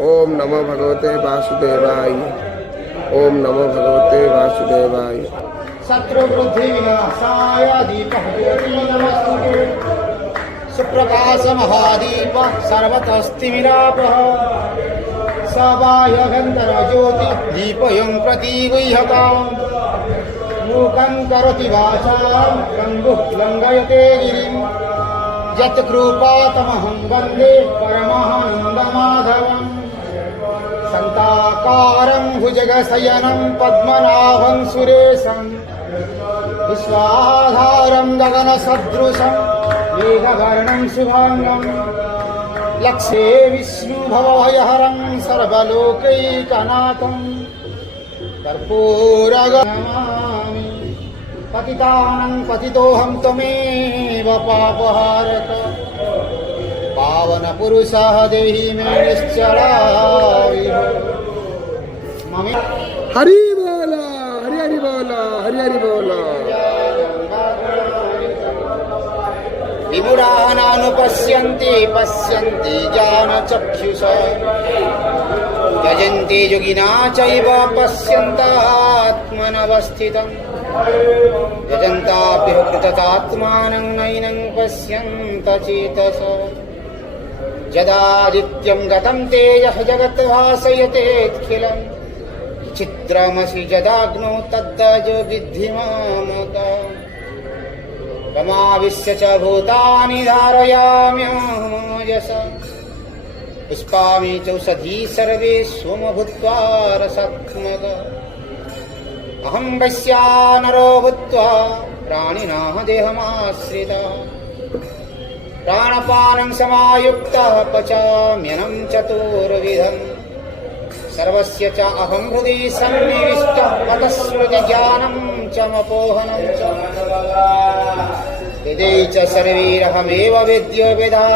ओम नमो भगवते वासुदेवाय। ओम नमो भगवते वासुदेवाय। शत्रुवृद्धि विनाशाय दीपः ज्योति नमस्तुते। सुप्रकाश महादीप सर्वतस्तिमिरापः सबाह्यभ्यन्तर ज्योति दीपयं प्रतिगृह्यताम्। मूकं करोति वाचां गङ्गुः लङ्घयते गिरिं। यत्कृपातमहं वन्दे परमानन्दमाधवम्। शान्ताकारं भुजगशयनं पद्मनाभं सुरेशं। विश्वाधारं गगनसदृशं मेघवर्णं शुभाङ्गं। लक्ष्ये विष्णुभवभयहरं सर्वलोकैकनाथं। कर्पूरगणमामि पतितानं पतितोऽहं त्वमेव पापहारक। पावनपुरुषः देहि मे निश्चलाविह। हरि बोला, हरि हरि बोला, हरि हरि बोला। विमुढानानुपश्यन्ति पश्यन्ति ज्ञानचक्षुषा। यजन्ति योगिना चैव पश्यन्तात्मनवस्थितम्। यजन्ताभ्युपृततात्मानं नैनं पश्यन्त चेतसा। यदादित्यं गतं तेजः जगत् भासयतेऽखिलम्। चित्रमसि यदाग्नौ तद्दजो विद्धि मामकम्। तमाविश्य च भूतानि धारयाम्यहमोजसा। पुष्पामि चौषधी सर्वे सोम भूत्वा रसात्मक। अहं वैश्वानरो भूत्वा प्राणिनः देहमाश्रितः। प्राणपानं समायुक्तः पचाम्यन्नं चतुर्विधम्। सर्वस्य च अहं हृदि सन्निविष्टः पतस्मृतिज्ञानं च मपोहनं च। वेदै च सर्वैरहमेव वेद्यो वेदान्।